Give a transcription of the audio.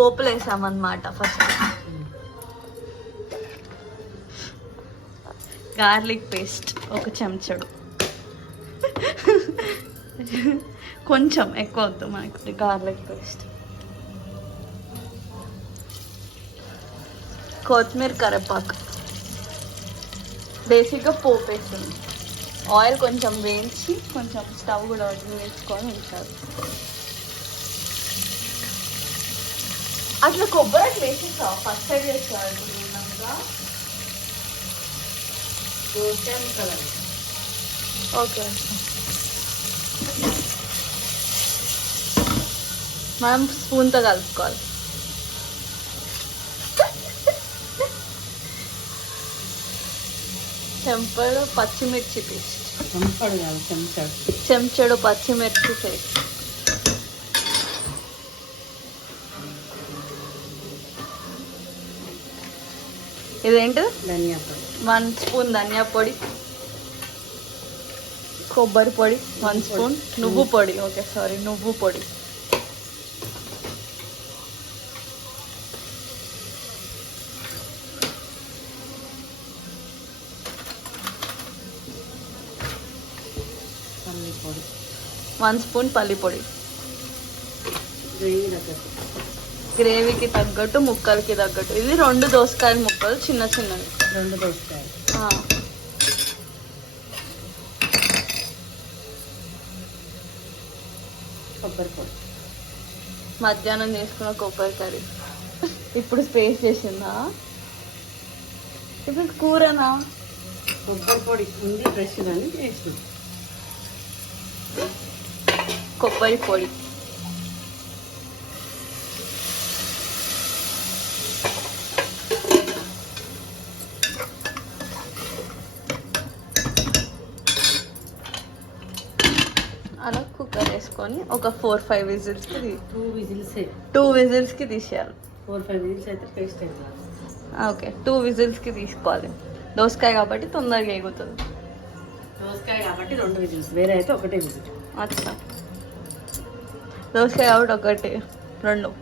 పోపులు వేసామన్నమాట. First garlic paste ఒక చెంచాడు, కొంచెం ఎక్కువ వద్దు మనకి గార్లిక్ పేస్ట్, కొత్తిమీర, కరివేపాకు, బేసిక్గా పోపు వేస్తుంది. ఆయిల్ కొంచెం వేయించి కొంచెం స్టవ్ కూడా వేయించుకొని ఉంచాలి. అట్లా కొబ్బరి అట్లా వేసేస్తావా? ఫస్ట్ సైడ్ వేసుకోవాలి. ఓకే, మనం స్పూన్తో కలుపుకోవాలి. చెంచాడు పచ్చిమిర్చి పేస్ట్, చెంచాడు పచ్చిమిర్చి పేస్ట్, ఇదేంటి ధనియా పొడి 1 స్పూన్ ధనియా పొడి, కొబ్బరి పొడి 1 స్పూన్, నువ్వు పొడి, ఓకే సారీ నువ్వు పొడి, పల్లి పొడి 1 స్పూన్ పల్లి పొడి, గ్రేవీకి గ్రేవీకి తగ్గట్టు తగ్గట్టు ముక్కలకి తగ్గట్టు. ఇది 2 దోసకాయల ముక్కలు చిన్న చిన్నవి, 2 దోసకాయలు, కొబ్బరి పొడి, మధ్యాహ్నం చేసుకున్న కొబ్బరి కర్రీ ఇప్పుడు స్పేస్ చేసిందా? ఇప్పుడు కూరనా? కొబ్బరి పొడి ఉంది ఫ్రెష్ కానీ వేసిన కొబ్బరి పొడి, అలా కుక్కర్ వేసుకొని ఒక 4-5 విజిల్స్కి 2 విజిల్స్కి తీసేయాలి. 4-5 విజిల్స్ అయితే పేస్ట్ అవుతుంది. ఓకే, 2 విజిల్స్కి తీసుకోవాలి. దోసకాయ కాబట్టి తొందరగా ఎగుతుంది. దోసకాయ కాబట్టి 2 విజిల్స్, వేరే అయితే ఒకటే విజిల్. అచ్చా, దోసకాయ కాబట్టి 1 2